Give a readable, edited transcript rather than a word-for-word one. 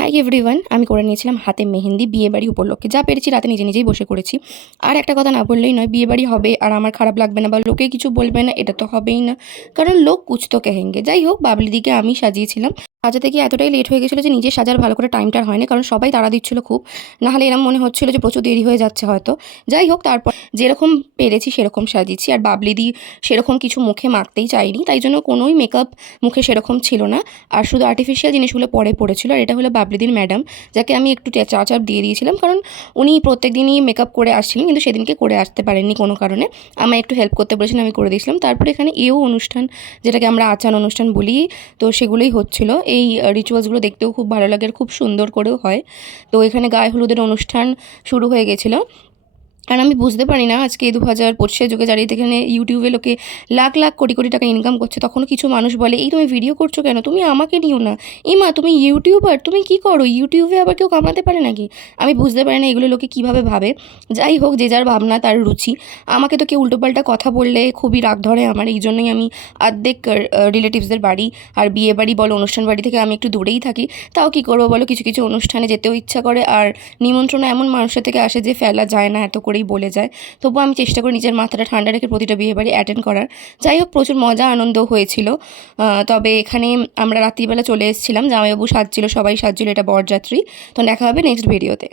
Hi everyone, আমি করে নিয়েছিলাম হাতে মেহেন্দি বিয়েবাড়ি উপলক্ষে। যা পেরেছি রাতে নিজে নিজেই বসে করেছি। আর একটা কথা না বললেই নয়, বিয়েবাড়ি হবে আর আমার খারাপ লাগবে না বা লোকে কিছু বলবে না, এটা তো হবেই না। কারণ লোক কুছ তো কহেঙ্গে। যাই হোক, বাবলিদিকে আমি সাজিয়েছিলাম। সাজাতে গিয়ে এতটাই লেট হয়ে গেছিলো যে নিজে সাজার ভালো করে টাইমটা আর হয়নি, কারণ সবাই তাড়া দিচ্ছিল খুব। নাহলে এরম মনে হচ্ছিল যে প্রচুর দেরি হয়ে যাচ্ছে হয়তো। যাই হোক, তারপর যেরকম পেরেছি সেরকম সাজিয়েছি। আর বাবলিদি সেরকম কিছু মুখে মাখতেই চাইনি, তাই জন্য কোনোই মেকআপ মুখে সেরকম ছিল না। আর শুধু আর্টিফিশিয়াল জিনিসগুলো পরে পড়েছিল। আর এটা হলো বাবলিদির ম্যাডাম, যাকে আমি একটু চা চাপ দিয়ে দিয়েছিলাম, কারণ উনি প্রত্যেক দিনই মেকআপ করে আসছিলেন, কিন্তু সেদিনকে করে আসতে পারেননি কোনো কারণে। আমায় একটু হেল্প করতে বলেছিলেন, আমি করে দিয়েছিলাম। তারপরে এখানে এও অনুষ্ঠান, যেটাকে আমরা আচার অনুষ্ঠান বলি, তো সেগুলোই হচ্ছিল। এই রিচুয়ালসগুলো দেখতেও খুব ভালো লাগে আর খুব সুন্দর করেও হয়। তো এখানে গায়ে হলুদের অনুষ্ঠান শুরু হয়ে গেছিলো। আর আমি বুঝতে পারি না, আজকে 2025 যুগে দাঁড়িয়ে এখানে ইউটিউবে লোকে লাখ লাখ কোটি কোটি টাকা ইনকাম করছে, তখনও কিছু মানুষ বলে, এই তুমি ভিডিও করছো কেন, তুমি আমাকে নিও না। মা, তুমি ইউটিউবার, তুমি কি করো, ইউটিউবে আবার কেউ কামাতে পারে নাকি? আমি বুঝতে পারি না এগুলো লোকে কীভাবে ভাবে। যাই হোক, যে যার ভাবনা তার রুচি। আমাকে তো কেউ উল্টোপাল্টা কথা বললে খুবই রাগ ধরে আমার। এই জন্যই আমি অর্ধেক রিলেটিভসদের বাড়ি আর বিয়ে বাড়ি বলো, অনুষ্ঠান বাড়ি থেকে আমি একটু দূরেই থাকি। তাও কী করবো বলো, কিছু কিছু অনুষ্ঠানে যেতেও ইচ্ছা করে। আর নিমন্ত্রণ এমন মানুষের থেকে আসে যে ফেলা যায় না, এত করেই বলে যায়। তবুও আমি চেষ্টা করি নিজের মাথাটা ঠান্ডা রেখে প্রতিটা বিয়েবাড়ি অ্যাটেন্ড করার। যাই হোক, প্রচুর মজা আনন্দ হয়েছিল। তবে এখানে আমরা রাত্রিবেলা চলে এসেছিলাম, জামাইবাবু সাজছিল, সবাই সাজছিল, এটা বরযাত্রী। তো দেখা হবে নেক্সট ভিডিওতে।